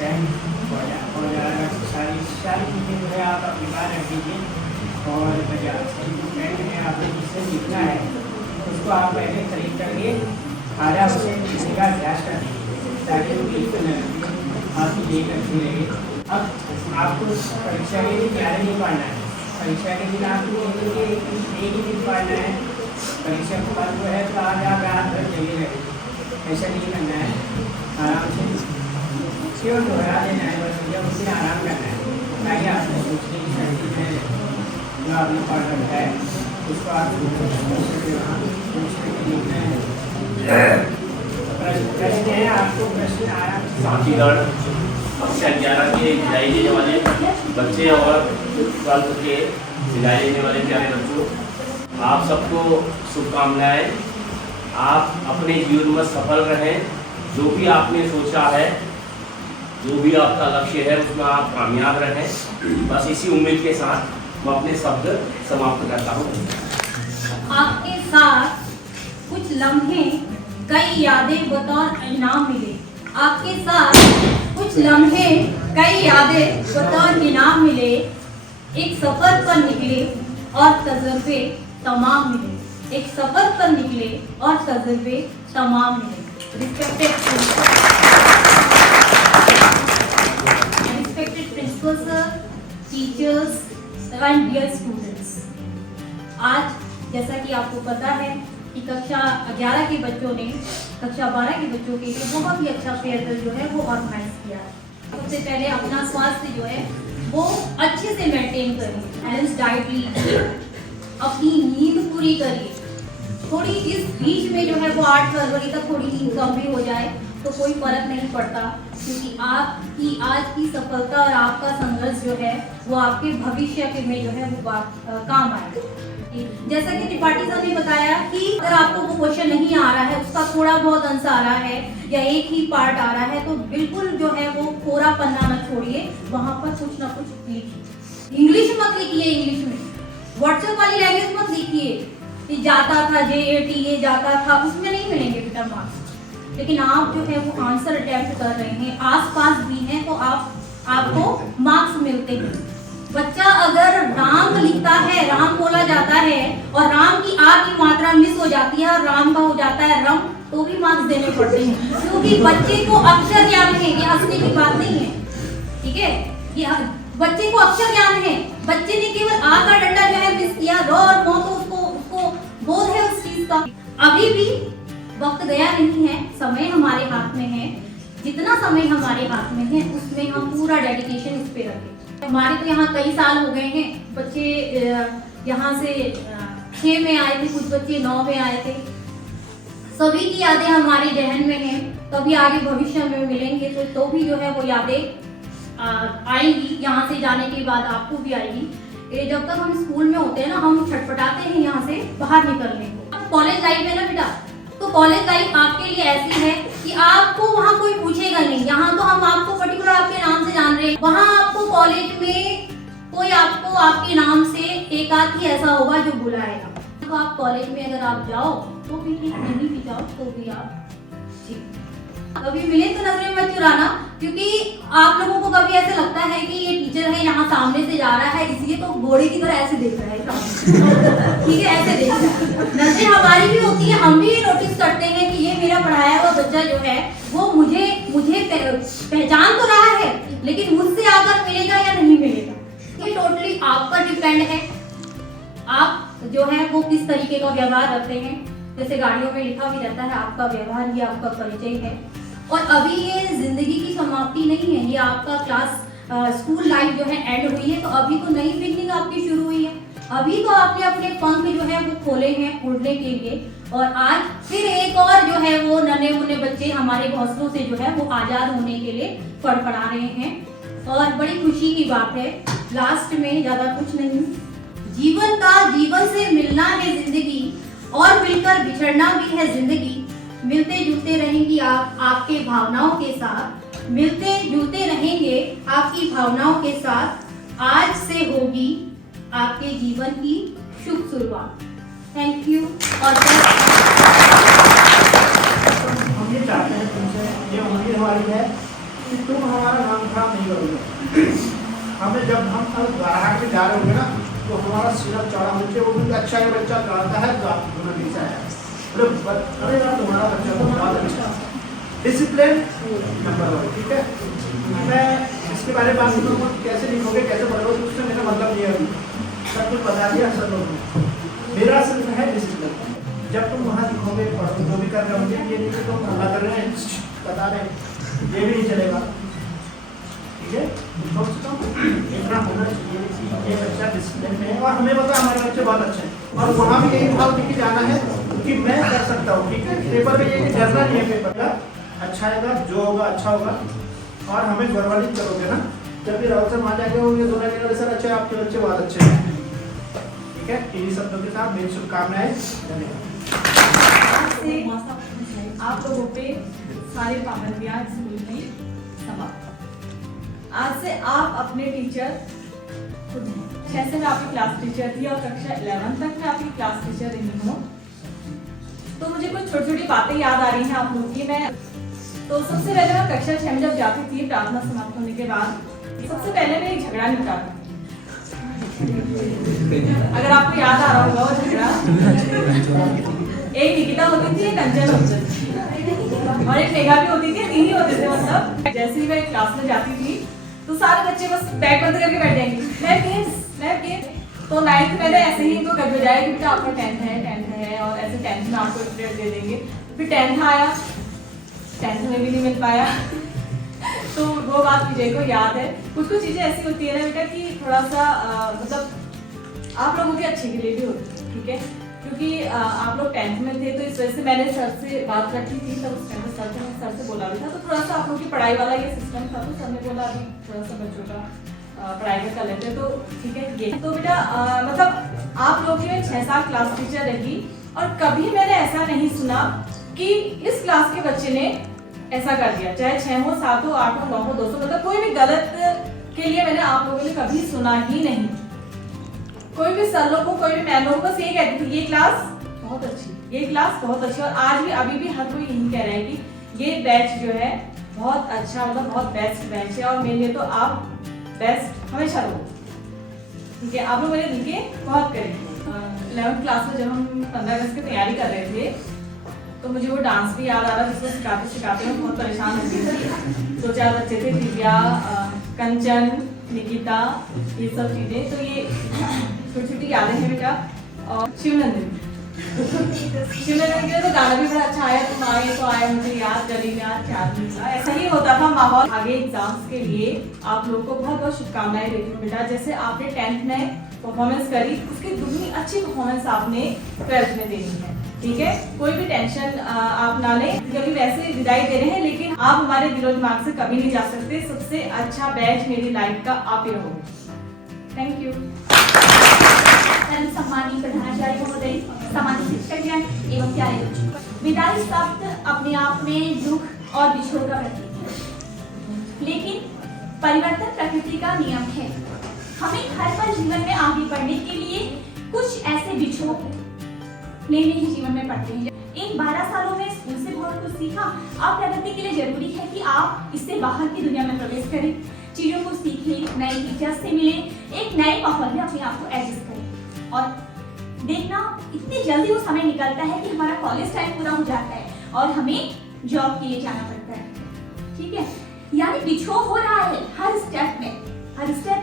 चैन हो जाएगा। सारी चीज़ें जो है आप अपने रख दीजिए और पेन में आपने जिससे लिखना है उसको आप पहले खरीद करके आधा उसे लिखने का अभ्यास कर दीजिए ताकि वो बिल्कुल न लगे, आपकी देख अच्छी लगे। अब आपको परीक्षा के दिन ज़्यादा नहीं पढ़ना है, परीक्षा के दिन आपको एक ही दिन पढ़ना है। परीक्षा के बाद जो है तो आज आप रात भर जगे रहे, ऐसा नहीं करना है। आराम से क्यों दोहरा देना है, बस जब उसे आराम करना है ताकि आपको सोचने की शक्ति में जो आपने पढ़ रखा है उसको आप प्रश्न है, आपको प्रश्न आराम से साथीगण कक्षा 11 के विदाई लेने वाले बच्चे और 12th के विदाई लेने वाले प्यारे बच्चों, आप सबको शुभकामनाएं। आप अपने जीवन में सफल रहें, जो भी आपने सोचा है, जो भी आपका लक्ष्य है उसमें आप कामयाब रहें। बस इसी उम्मीद के साथ मैं अपने शब्द समाप्त करता हूँ। आपके साथ कुछ लम्हे कई यादें बतौर इनाम मिले। आपके साथ कुछ लम्हे कई यादें बतौर इनाम मिले। एक सफर पर निकले और तजुर्बे तमाम मिले। एक सफर पर निकले और तजुर्बे तमाम मिले। Respected principal sir, teachers and dear students, आज जैसा कि आपको पता है कि कक्षा 11 के बच्चों ने कक्षा 12 के बच्चों के लिए बहुत ही अच्छा फेयरवेल जो है वो ऑर्गेनाइज किया है। सबसे पहले अपना स्वास्थ्य जो है वो अच्छे से मेंटेन करिए, बैलेंस डाइट लीजिए, अपनी नींद पूरी करिए। थोड़ी इस बीच में जो है वो 8 फरवरी तक थोड़ी नींद कम भी हो जाए तो कोई फर्क नहीं पड़ता, क्योंकि आपकी आज की सफलता और आपका संघर्ष जो है वो आपके भविष्य के में जो है वो काम आएगा। जैसा कि त्रिपाठी साहब ने बताया कि अगर आपको वो क्वेश्चन नहीं आ रहा है, उसका थोड़ा बहुत आंसर आ रहा है या एक ही पार्ट आ रहा है, तो बिल्कुल जो है वो कोरा पन्ना न छोड़िए, वहां पर कुछ ना कुछ लिखिए। इंग्लिश मत लिखिए, इंग्लिश में व्हाट्सएप वाली लैंग्वेज मत लिखिए कि जाता था JATA जाता था, उसमें नहीं मिलेंगे बेटा मार्क्स। लेकिन आप जो है वो आंसर अटेम्प्ट कर रहे हैं, आसपास भी हैं, तो आपको मार्क्स मिलते हैं। बच्चा अगर राम लिखता है, राम बोला जाता है और राम की आ की मात्रा मिस हो जाती है और राम का हो जाता है रम, तो भी मार्क्स देने पड़ते हैं, क्योंकि बच्चे को अक्षर ज्ञान है, ये हंसने की बात नहीं है, ठीक है। ये बच्चे को अक्षर ज्ञान है, बच्चे ने केवल आ का डंडा जो है मिस किया, र और म तो उसको बोध है उस चीज का। अभी भी वक्त गया नहीं है, समय हमारे हाथ में है। जितना समय हमारे हाथ में है उसमें हम पूरा डेडिकेशन इस पे रखें। हमारे तो यहाँ कई साल हो गए हैं, बच्चे यहाँ से 6 में आए थे, कुछ बच्चे 9 में आए थे। सभी की यादें हमारे जहन में हैं, कभी आगे भविष्य में मिलेंगे तो भी जो है वो यादें आएंगी। यहाँ से जाने के बाद आपको भी आएगी। जब तक हम स्कूल में होते हैं ना, हम छटपटाते हैं यहाँ से बाहर निकलने को। कॉलेज लाइफ है ना बेटा, तो कॉलेज लाइफ आपके लिए ऐसी है कि आपको वहाँ कोई पूछेगा नहीं। यहाँ तो हम आपको पर्टिकुलर आपके नाम से जान रहे हैं, वहाँ आपको कॉलेज में कोई आपको आपके नाम से एक आध ही ऐसा होगा जो बुलाएगा। तो आप कॉलेज में अगर आप जाओ तो भी ठीक, नहीं भी जाओ तो भी आप ठीक। कभी मिले तो नजरें मत चुराना, क्योंकि आप लोगों को कभी ऐसे लगता है कि ये टीचर है यहाँ सामने से जा रहा है, इसलिए तो घोड़े की तरह ऐसे देख रहा है, ठीक है, ऐसे देख रहा है। नजरें हमारी भी होती है, हम भी नोटिस करते हैं कि ये मेरा पढ़ाया हुआ बच्चा जो है वो मुझे पहचान तो रहा है, लेकिन मुझसे आकर मिलेगा या नहीं मिलेगा, ये टोटली आप पर डिपेंड है। आप जो है वो किस तरीके का व्यवहार रखते हैं। जैसे गाड़ियों में लिखा भी रहता है आपका व्यवहार ही आपका परिचय है। और अभी ये जिंदगी की समाप्ति नहीं है, ये आपका स्कूल लाइफ जो है एंड हुई है, तो अभी तो नई बिगनिंग आपकी शुरू हुई है। अभी तो आपने अपने पंख जो है वो खोले हैं उड़ने के लिए, और आज फिर एक और जो है वो नन्हे मुन्ने बच्चे हमारे घोंसलों से जो है वो आजाद होने के लिए फड़फड़ा रहे हैं, और बड़ी खुशी की बात है। लास्ट में ज्यादा कुछ नहीं, जीवन से मिलना है जिंदगी, और मिलकर बिछड़ना भी है जिंदगी। मिलते जुलते रहेंगी आप आपके भावनाओं के साथ, मिलते जुलते रहेंगे आपकी भावनाओं के साथ। आज से होगी आपके जीवन की शुभ शुरुआत। Thank you. और हम ये चाहते हैं तुमसे, ये उम्मीद हमारी है कि तुम हमारा नाम खराब नहीं करोगे। हमें जब हम बाहर में जा रहे होंगे ना तो हमारा सीना चौड़ा होना चाहिए। वो भी अच्छा है, बच्चा दौड़ता है तो आप दोनों नीचे आया अरे यार तुम्हारा बच्चा तो बहुत अच्छा। डिसिप्लिन नंबर 1, ठीक है। मैं इसके बारे में बात करूँगा कैसे लिखोगे कैसे पढ़ोगे, उससे मेरा मतलब नहीं है। अभी सब कुछ बता दिया सब लोगों को। मेरा सिर्फ है डिसिप्लिन। जब तुम वहाँ लिखोगे पढ़ोगे जो भी कर रहे होंगे, ये नहीं कि तुम हल्ला कर रहे हैं बता रहे हैं, ये भी नहीं चलेगा, ठीक है। कम से कम इतना होना चाहिए ये बच्चा डिसिप्लिन में है। और हमें पता है हमारे बच्चे बहुत अच्छे हैं और वहाँ भी यही भाव लेके जाना है कि मैं कर सकता हूँ, ठीक है। पेपर में ये डरना नहीं है, पेपर का अच्छा आएगा, जो होगा अच्छा होगा। और हमें गौरवान्वित करोगे ना, जब भी राहुल सर वहाँ जाएंगे वो ये दोनों के सर अच्छे आपके बच्चे बहुत अच्छे हैं, ठीक है। इन्हीं शब्दों के साथ मेरी शुभकामनाएं। धन्यवाद। आप लोगों पे सारे पाबंदियां स्कूल में समाप्त। आज से आप अपने टीचर खुद हैं। 6 से मैं आपकी क्लास टीचर थी और कक्षा 11 तक मैं आपकी क्लास टीचर रही हूँ। तो मुझे कुछ छोटी छोटी बातें याद आ रही हैं आप लोगों की। मैं तो सबसे पहले मैं कक्षा 6 में जब जाती थी प्रार्थना समाप्त होने के बाद, सबसे पहले मैं एक झगड़ा निपटाती थी। अगर आपको याद आ रहा होगा वो झगड़ा, एक निकिता होती थी, एक अंजन होती थी और एक मेघा भी होती थी। 3 ही होते थे। मतलब जैसे ही मैं क्लास में जाती थी तो सारे बच्चे बस बैग बंद करके बैठ जाएंगे, मैं तो 9th मैंने ऐसे ही इनको कर भेजा कि बेटा आपका 10th है और ऐसे 10th में आपको एक पीरियड दे देंगे। फिर 10th आया, 10th में भी नहीं मिल पाया। तो वो बात विजय को याद है। कुछ चीज़ें ऐसी होती है ना बेटा कि थोड़ा सा मतलब आप लोगों के अच्छे के लिए भी होती है, ठीक है। क्योंकि आप लोग 10th में थे तो इस वजह से मैंने सर से बात रखी थी, तब उस टाइम सर से बोला भी था। तो थोड़ा सा आप लोगों की पढ़ाई वाला ये सिस्टम था, तो सर ने बोला अभी थोड़ा सा बच्चों का पढ़ाई में कर लेते, तो ठीक है ये। तो बेटा मतलब आप लोगों की 6 साल क्लास टीचर रही और कभी मैंने ऐसा नहीं सुना कि इस क्लास के बच्चे ने ऐसा कर दिया, चाहे 6 हो 7 हो 8 हो 9 हो 200, मतलब कोई भी गलत के लिए मैंने आप लोगों ने कभी सुना ही नहीं। कोई भी सर लोगों को, कोई भी मैम लोगों को बस ये कहती थी ये क्लास बहुत अच्छी, ये क्लास बहुत अच्छी। और आज भी अभी भी हर कोई यही कह रहा है कि ये बैच जो है बहुत अच्छा, मतलब बहुत बेस्ट बैच है और मेरे लिए तो आप बेस्ट हमेशा रहो, ठीक है। आप लोग मेरे दिल के बहुत करीब। 11th क्लास में जब हम 15 अगस्त की तैयारी कर रहे थे तो मुझे वो डांस भी याद आ रहा, जिसको सिखाते सिखाते मैं बहुत परेशान हो गई थी। 2-4 बच्चे थे, दिव्या, कंचन, निकिता, ये सब चीज़ें। तो ये छोटी छोटी यादें हैं बेटा। और शिवनंदन के तो गाना भी बड़ा अच्छा आया, तुम आए तो आए मुझे याद, गली में आज क्या मिला, ऐसा ही होता था माहौल। आगे एग्जाम्स के लिए आप लोगों को बहुत बहुत शुभकामनाएं देती हूँ बेटा। जैसे आपने 10th में परफॉर्मेंस करी, उसकी दुगनी अच्छी परफॉर्मेंस आपने 12th में देनी है, ठीक है। कोई भी टेंशन आप ना लें, क्योंकि वैसे विदाई दे रहे हैं लेकिन आप हमारे दिलो दिमाग से कभी नहीं जा सकते। सबसे अच्छा बैच मेरी लाइफ का आप ही रहोगे। Thank you. सम्मानित प्रधानाचार्य महोदय, सम्मानित शिक्षकगण एवं प्यारे बच्चों, विदाई शब्द अपने आप में दुख और बिछोड़ का प्रतीक है, लेकिन परिवर्तन प्रकृति का नियम है। हमें हर पल जीवन में आगे बढ़ने के लिए कुछ ऐसे बिछोड़ लेने ही जीवन में पड़ते हैं। इन 12 सालों में स्कूल से बहुत कुछ सीखा। अब प्रगति के लिए जरूरी है कि आप इससे बाहर की दुनिया में प्रवेश करें, चीजों को सीखें, नए टीचर्स से मिलें, एक नए माहौल में अपने आप को एडजस्ट करें। और देखना इतनी जल्दी वो समय निकलता है कि हमारा कॉलेज टाइम पूरा हो जाता है और हमें जॉब के लिए जाना पड़ता है, ठीक है। यानी बिछोह हो रहा है हर स्टेप में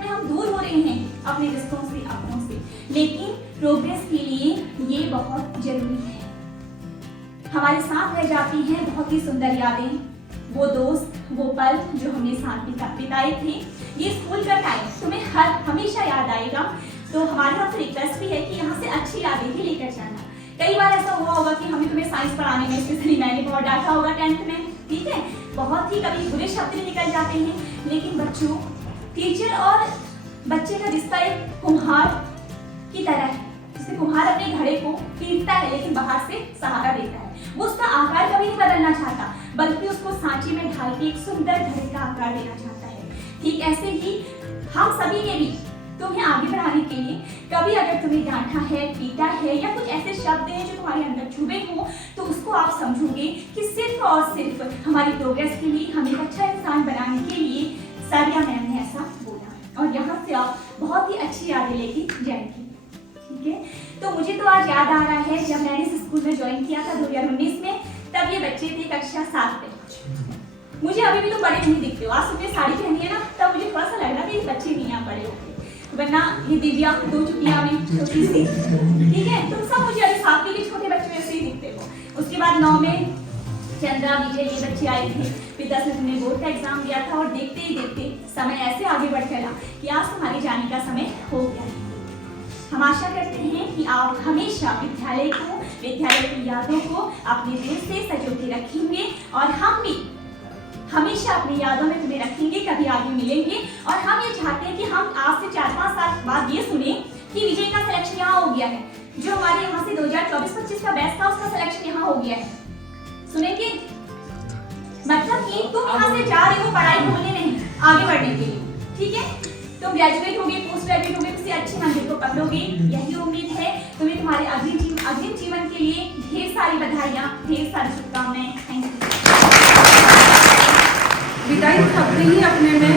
हम दूर हो रहे हैं अपने रिश्तों से, अपनों से, लेकिन प्रोग्रेस के लिए ये बहुत जरूरी है। हमारे साथ रह जाती हैं बहुत ही सुंदर यादें, वो दोस्त, वो पल जो हमने साथ बिताए थे। ये स्कूल का टाइम तुम्हें हमेशा याद आएगा। तो हमारे यहाँ से रिक्वेस्ट भी है कि यहाँ से अच्छी यादें ही लेकर जाना। कई बार ऐसा हुआ होगा कि हमें तुम्हें साइंस पढ़ाने में, स्पेशली मैंने बहुत डांटा होगा 10th में, ठीक है। बहुत ही कभी बुरे शब्द निकल जाते हैं, लेकिन बच्चों, टीचर और बच्चे का रिश्ता एक कुम्हार की तरह है। जैसे कुम्हार अपने घड़े को पीटता है लेकिन बाहर से सहारा देता है। वो उसका आकार कभी नहीं बदलना चाहता, बल्कि उसको सांचे में ढाल के एक सुंदर घड़े का आकार देना चाहता है। ठीक ऐसे ही हम सभी ने भी तुम्हें आगे बढ़ाने के लिए कभी अगर तुम्हें डांटा है, पीटा है या कुछ ऐसे शब्द हैं जो तुम्हारे अंदर छुपे हो, तो उसको आप समझोगे कि सिर्फ और सिर्फ हमारी प्रोग्रेस के लिए, हमें अच्छा इंसान बनाने के लिए सर या मैम ने ऐसा बोला और यहाँ से आप बहुत ही अच्छी यादें लेके जाएंगी। ठीक है, तो मुझे तो आज याद आ रहा है जब मैंने इस स्कूल में ज्वाइन किया था 2019 में, तब ये बच्चे थे कक्षा 7 में। मुझे अभी भी तो बड़े नहीं दिखते हो, आज सुबह साड़ी पहनी है ना, तब मुझे थोड़ा सा लग रहा था ये बच्चे नहीं यहाँ बड़े होते, वरना ये दिव्या 2 चुटिया में छोटी सी, ठीक है, तुम सब मुझे अभी 7वीं के छोटे बच्चे ऐसे ही दिखते हो। उसके बाद 9 में चंद्रा, विजय, ये बच्चे आए थे, फिर 10 में तुमने बोर्ड का एग्जाम दिया था और देखते ही देखते समय ऐसे आगे बढ़ चला कि आज तुम्हारे जाने का समय हो गया है। हम आशा करते हैं कि आप हमेशा विद्यालय को, विद्यालय की यादों को अपने दिल से सजो के रखेंगे और हम भी हमेशा अपनी यादों में तुम्हें रखेंगे, कभी आगे मिलेंगे। और हम ये चाहते हैं कि हम आज से 4-5 साल बाद ये सुने कि विजय का सिलेक्शन यहाँ हो गया है, जो हमारे यहाँ से 2024-25 का बैच था उसका सिलेक्शन यहाँ हो गया है। सुनेंगे? मतलब कि तुम यहाँ से जा रहे हो पढ़ाई भूलने नहीं, आगे बढ़ने के लिए, ठीक है? तुम ग्रेजुएट होगे, पोस्ट ग्रेजुएट होगे, किसी अच्छी मंजिल को पकड़ोगे, यही उम्मीद है। तुम्हें तुम्हारे अग्रिम जीवन के लिए ढेर सारी बधाइयाँ, ढेर सारी शुभकामनाएं। Thank you. विदाई अपने ही अपने में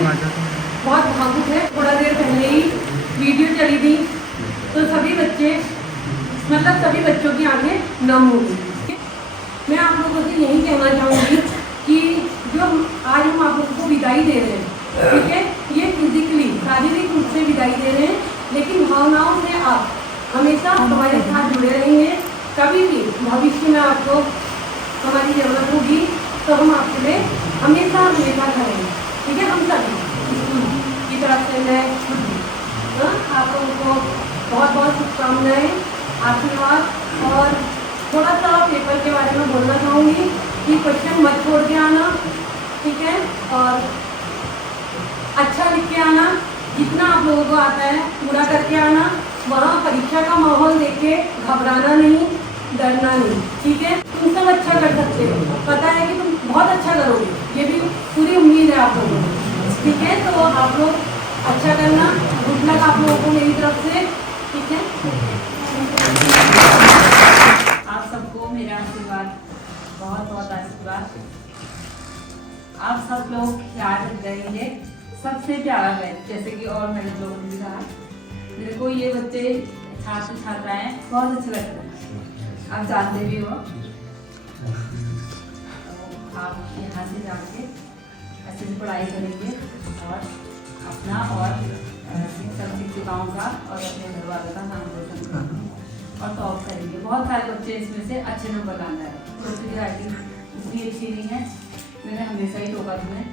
बहुत भावुक है। थोड़ा देर पहले ही वीडियो चली थी तो सभी बच्चे, मतलब सभी बच्चों की आंखें नम हो गई। मैं आप लोगों से यही कहना चाहूँगी कि जो आज हम आप लोगों को विदाई दे रहे हैं, ठीक है, ये फिजिकली शारीरिक रूप से विदाई दे रहे हैं, लेकिन भावनाओं से आप हमेशा हमारे साथ जुड़े रहेंगे। कभी भी भविष्य में आपको हमारी जरूरत होगी तो हम आपके लिए हमेशा करेंगे, ठीक है। हम सभी स्कूल की तरफ से मैं आप लोगों को बहुत बहुत शुभकामनाएं, आशीर्वाद। और थोड़ा सा पेपर के बारे में बोलना चाहूँगी कि क्वेश्चन मत छोड़ के आना, ठीक है, और अच्छा लिख के आना, जितना आप लोगों को आता है पूरा करके आना। वहाँ परीक्षा का माहौल देख के घबराना नहीं, डरना नहीं, ठीक है। तुम सब अच्छा कर सकते हो, पता है कि तुम बहुत अच्छा करोगे, ये भी पूरी उम्मीद है आप लोगों को, ठीक है। तो आप लोग अच्छा करना, गुड लक आप लोगों को मेरी तरफ से, ठीक है। आप सबको मेरा आशीर्वाद, बहुत बहुत आशीर्वाद। आप सब लोग याद रखेंगे सबसे प्यारा बैच, जैसे कि और मेरे लोगों ने भी कहा, मेरे को ये बच्चे छात्र छात्राएं बहुत अच्छे लगते हैं, आप जानते भी हो। तो आप यहाँ से जाके अच्छे से पढ़ाई करेंगे और अपना और शिक्षक शिक्षिकाओं का और अपने घर वालों का नाम रोशन करेंगे और टॉप करेंगे। बहुत सारे बच्चे इसमें से अच्छे नंबर लाना है, बच्चों की राइटिंग इतनी अच्छी नहीं है, मैंने हमेशा ही टोका तुम्हें।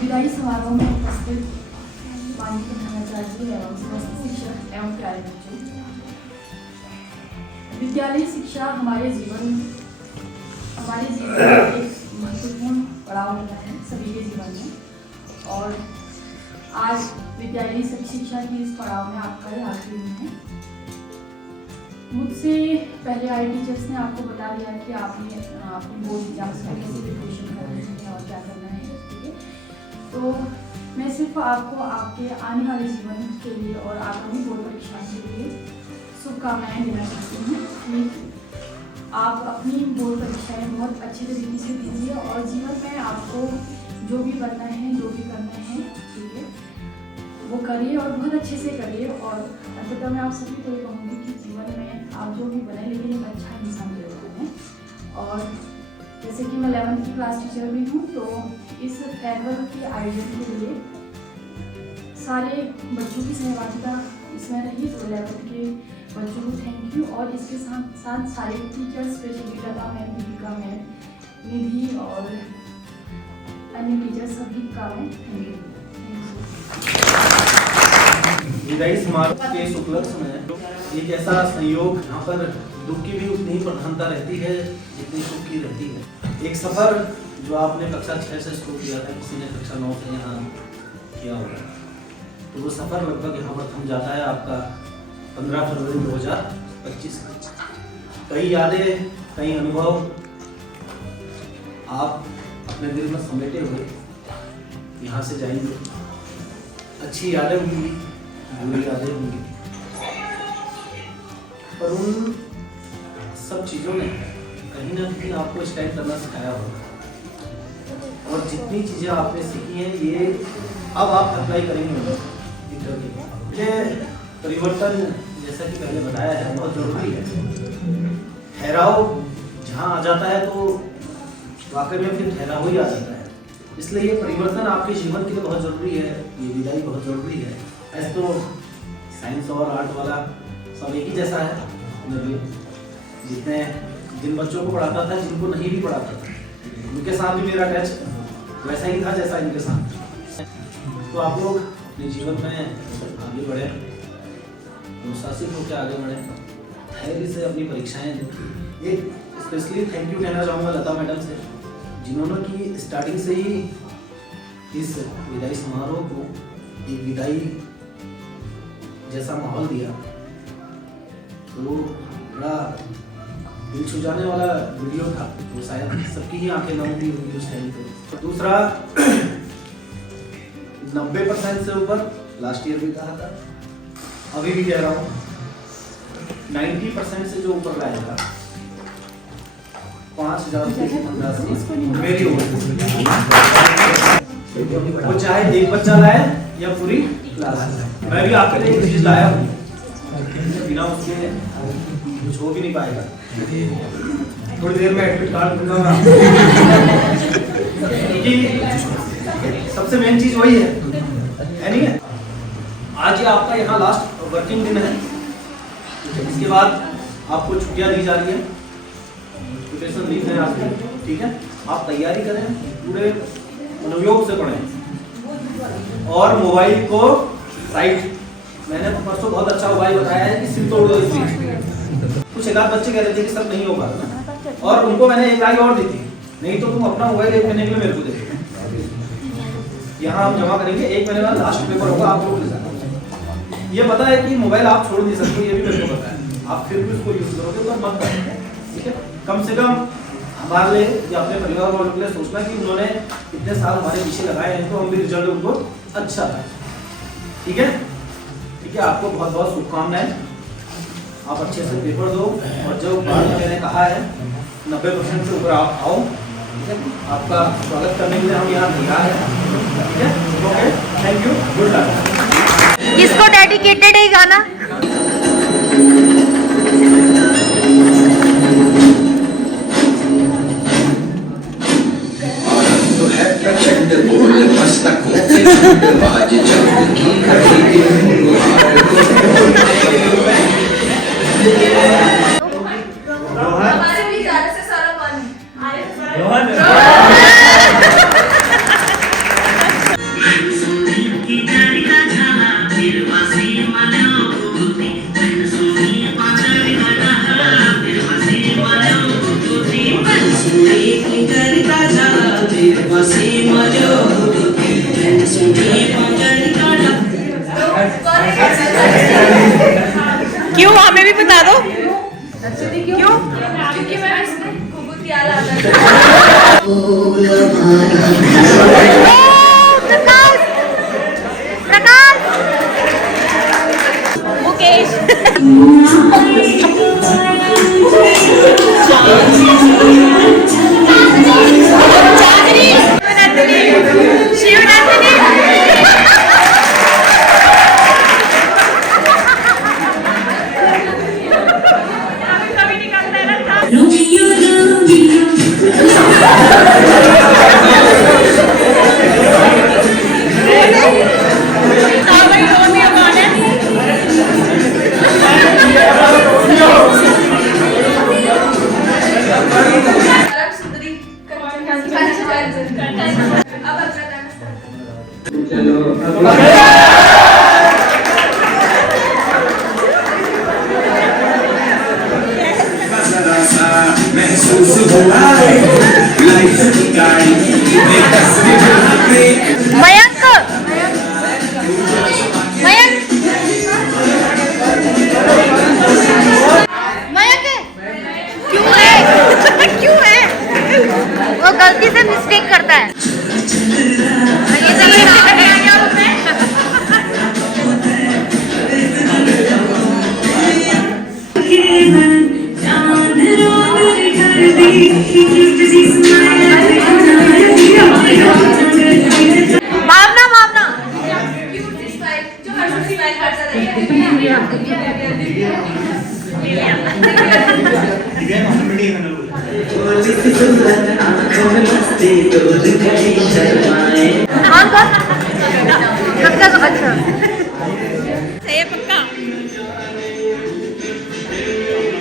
विदाई समारोह में उपस्थित माननीय प्रधानाचार्य एवं समस्त शिक्षक एवं प्यारे बच्चों, विद्यालय शिक्षा हमारे जीवन में एक महत्वपूर्ण पड़ाव होता है सभी के जीवन में। और आज विद्यालय शिक्षा की इस पड़ाव में आपका ही आखिरी दिन है। मुझसे पहले आए टीचर्स ने आपको बता दिया कि आपने अपने बोर्ड एग्जाम्स में कैसे प्रिपरेशन करनी है और क्या करना है, ठीक है। तो मैं सिर्फ आपको आपके आने वाले जीवन के लिए और आगामी बोर्ड परीक्षा के लिए शुभकामनाएं देना चाहती हूँ कि आप अपनी बोर्ड परीक्षाएं बहुत अच्छे तरीके से दीजिए और जीवन में आपको जो भी बनना है, जो भी करना है, ठीक है, वो करिए और बहुत अच्छे से करिए। और अंततः मैं आप सभी को ये कहूँगी कि जीवन में आप जो भी बने, लेकिन एक अच्छा इंसान जरूर बने। और जैसे कि मैं 11th की क्लास टीचर भी हूँ, तो इस फेयरवेल के आयोजन के लिए सारे बच्चों की सहभागिता इसमें रही, तो 11th के बच्चों को थैंक यू। और इसके साथ साथ सारे टीचर्स, स्पेशली लता मैम, दीपिका मैम, निधि और अन्य टीचर्स सभी का मैं थैंक यू। विदाई समारोह के शुक्लक्ष में एक ऐसा संयोग, यहाँ पर दुख की भी उतनी ही प्रधानता रहती है जितनी सुख की रहती है। एक सफर जो आपने कक्षा 6 से शुरू किया था, किसी ने कक्षा 9 से यहाँ किया होगा, तो वो सफर लगभग यहाँ पर थम जाता है आपका 15 फरवरी 2025 का। कई यादें, कई अनुभव आप अपने दिल में समेटे हुए यहाँ से जाएंगे। अच्छी यादें होंगी, बुरी यादें होंगी, पर उन सब चीज़ों ने कहीं ना कहीं आपको स्टैंड करना सिखाया होगा। और जितनी चीज़ें आपने सीखी हैं ये अब आप अप्लाई करेंगे इंटरव्यू। परिवर्तन जैसा कि पहले बताया है बहुत ज़रूरी है। ठहराव जहाँ आ जाता है तो वाकई में फिर ठहराव ही आ जाता है। इसलिए ये परिवर्तन आपके जीवन के लिए बहुत ज़रूरी है, ये विदाई बहुत ज़रूरी है। ऐसे तो साइंस और आर्ट वाला सब एक ही जैसा है। जितने जिन बच्चों को पढ़ाता था, जिनको नहीं भी पढ़ाता था, उनके साथ भी मेरा टच वैसा ही था जैसा इनके साथ। तो आप लोग अपने जीवन में आगे बढ़े, अनुशासित होकर आगे बढ़े, धैर्य से अपनी परीक्षाएं दें। एक स्पेशली थैंक यू कहना चाहूँगा लता मैडम से, जिन्होंने की स्टार्टिंग से ही इस विदाई समारोह को एक विदाई जैसा माहौल दिया। तो बड़ा दिल छू जाने वाला वीडियो था, वो शायद सबकी ही आंखें नम हुई होगी उस टाइम पे। दूसरा 90% से ऊपर लास्ट ईयर भी कहा था, अभी भी कह रहा हूँ 90% से जो ऊपर लाएगा 5,000 से 15,000 मेरी वो चाहे एक बच्चा लाए या पूरी क्लास। मैं भी आपके लिए एक चीज लाया हूँ, बिना उसके कुछ हो भी नहीं पाएगा। थोड़ी देर में एडमिट कार्ड दूंगा क्योंकि सबसे मेन चीज वही है नहीं है। आज ये आपका यहाँ लास्ट वर्किंग दिन है, इसके बाद आपको छुट्टियां दी जा रही है, प्रिपरेशन लीव है आपकी, ठीक है। आप तैयारी करें, पूरे मनोयोग से पढ़ें और मोबाइल को साइड। मैंने परसों बहुत अच्छा उपाय बताया है कि सिम तोड़ दो इस बीच। कुछ एक आध बच्चे कह रहे थे कि सब नहीं होगा, और उनको मैंने एक राय और दी थी, नहीं तो तुम अपना मोबाइल एक महीने के लिए मेरे को दे दो, यहाँ हम जमा करेंगे, एक महीने बाद लास्ट पेपर होगा, आप लोग ले जाना। ये पता है कि मोबाइल आप छोड़ नहीं सकते, ये भी मेरे को पता है, आप फिर भी उसको यूज करोगे तो मत करें, ठीक है। कम से कम हमारे लिए या अपने परिवार वालों के लिए सोचना कि उन्होंने इतने साल हमारे पीछे लगाए हैं, तो हम भी रिजल्ट उनको अच्छा था, ठीक है। ठीक है, आपको बहुत बहुत शुभकामनाएं, आप अच्छे से पेपर दो, और जो बात मैंने कहा है 90% से ऊपर आप आओ, ठीक है। आपका स्वागत करने के लिए हम यहाँ तैयार हैं, ठीक है। Okay, thank you, good luck. किसको डेडिकेटेड है गाना? प्रचंड बोल मस्तकों पे आज जंग की घड़ी हमारे भी ज़्यादा से सारा पानी क्यों, हमें भी बता दो क्यों? क्योंकि मैं इसमें खूब त्याल आता है। मुकेश मयंक क्यों है वो गलती से मिस्टेक करता है। चांद रोज घर दी अच्छा ये पक्का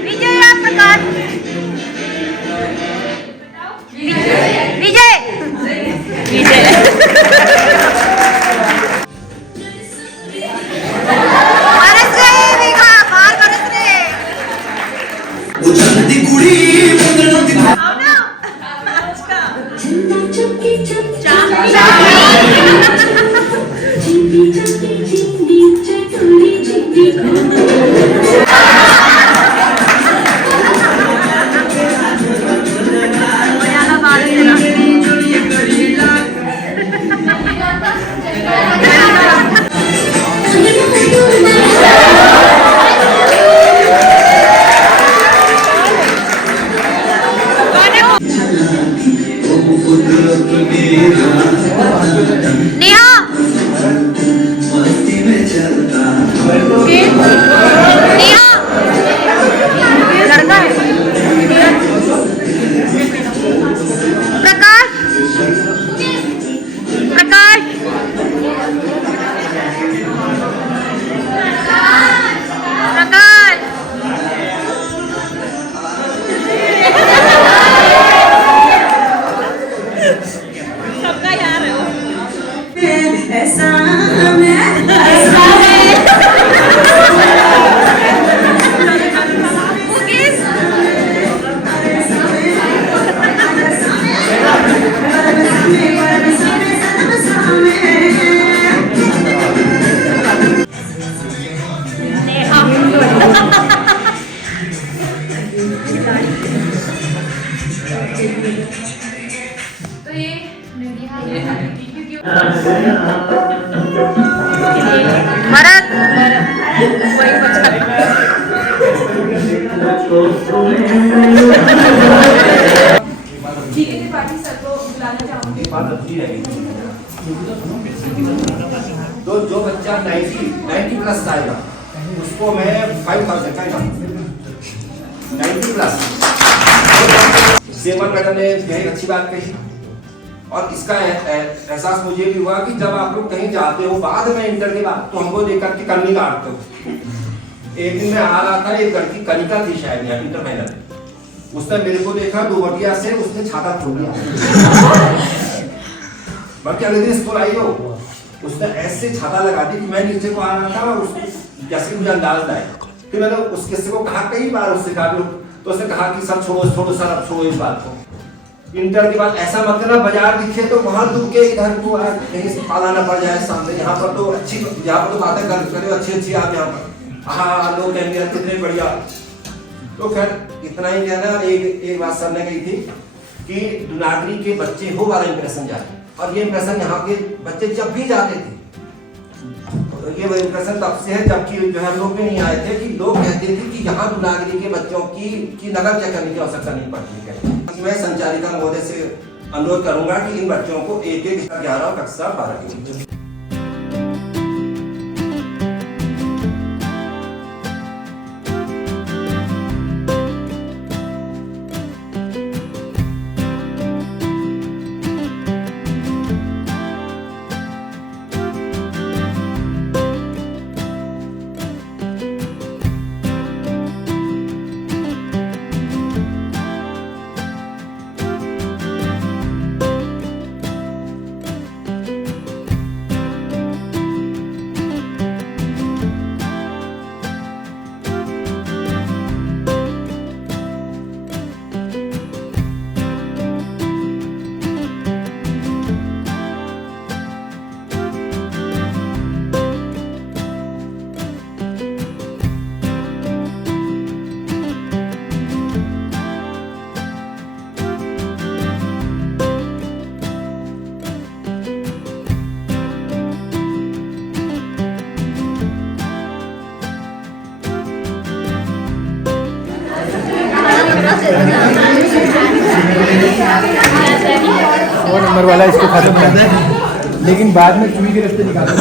विजय या प्रकाश विजय बरस रहे मेघा बाहर बरस रहे उछलती कुड़ी मुद्रण आओ ना नेहा नेहा लड़का है प्रकाश प्रकाश प्रकाश सबका यार है वो। तो ये भरत ठीक है त्रिपाठी सर को बुलाना चाहूंगी। तो जो बच्चा 90 प्लस आएगा उसको मैं 5000 का 90 प्लस। सेवन मैडम ने यही अच्छी बात कही और इसका एहसास मुझे भी हुआ कि जब आप लोग कहीं जाते हो बाद में इंटर के बाद तो हमको देख करके कन्नी काटते हो। एक दिन मैं आ रहा था, एक लड़की कनिका थी शायद यहाँ इंटर फाइनल, उसने मेरे को देखा दुवटिया से, उसने छाता छोड़ दिया। बाकी अगले दिन स्कूल आई हो, उसने ऐसे छाता लगा दी कि मैं नीचे को आ रहा था और उसने जैसे मुझे अंदाज आया। फिर मैंने उस किस्से को कहा कई बार, उससे कहा तो उसने कहा कि सर छोड़ो छोड़ो सर, अब छोड़ो इस बात को। इंटर के बाद ऐसा मत करना, बाजार दिखे तो वहां दुख के इधर को कहीं से पाला ना पड़ जाए सामने। यहाँ पर तो अच्छी, यहाँ पर तो बातें करो अच्छी अच्छी, आप यहाँ पर हाँ लोग कहेंगे कितने बढ़िया। तो खैर इतना ही कहना। एक बात सर ने कही थी कि दुनागरी के बच्चे हो वाला इंप्रेशन जाते, और ये इंप्रेशन यहाँ के बच्चे जब भी जाते थे, ये इंप्रेशन तब से है जबकि जो है हम लोग भी नहीं आए थे, कि लोग कहते थे कि यहाँ दुनागरी के बच्चों की नकल चेक करने की आवश्यकता नहीं पड़ती है। मैं संचालिका महोदय से अनुरोध करूंगा कि इन बच्चों को 1-1 11 कक्षा 12 के वो नंबर वाला इसको खत्म कर दे, लेकिन बाद में चुनी के रास्ते निकाल दे।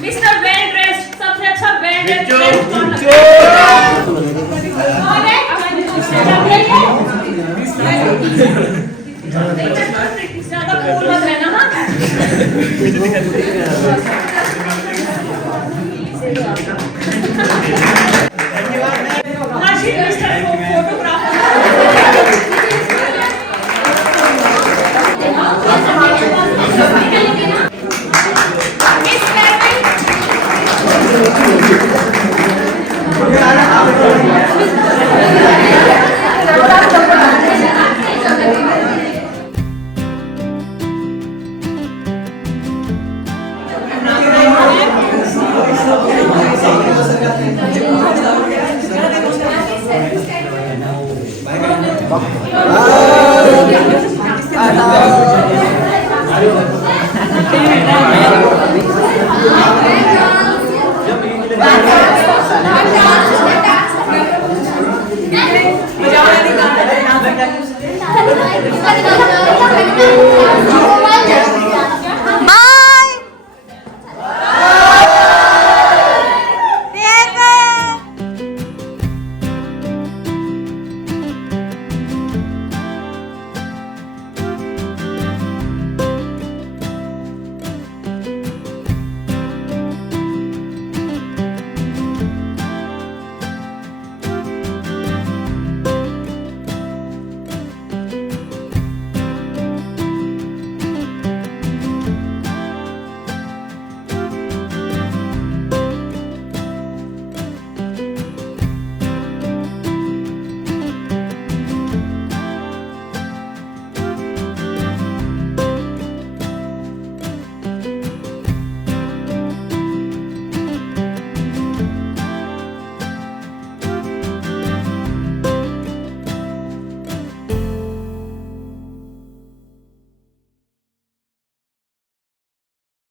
मिस्टर वेल ड्रेस्ड, सबसे अच्छा वेल ड्रेस्ड ज्यादा कूल मत रहना हाँ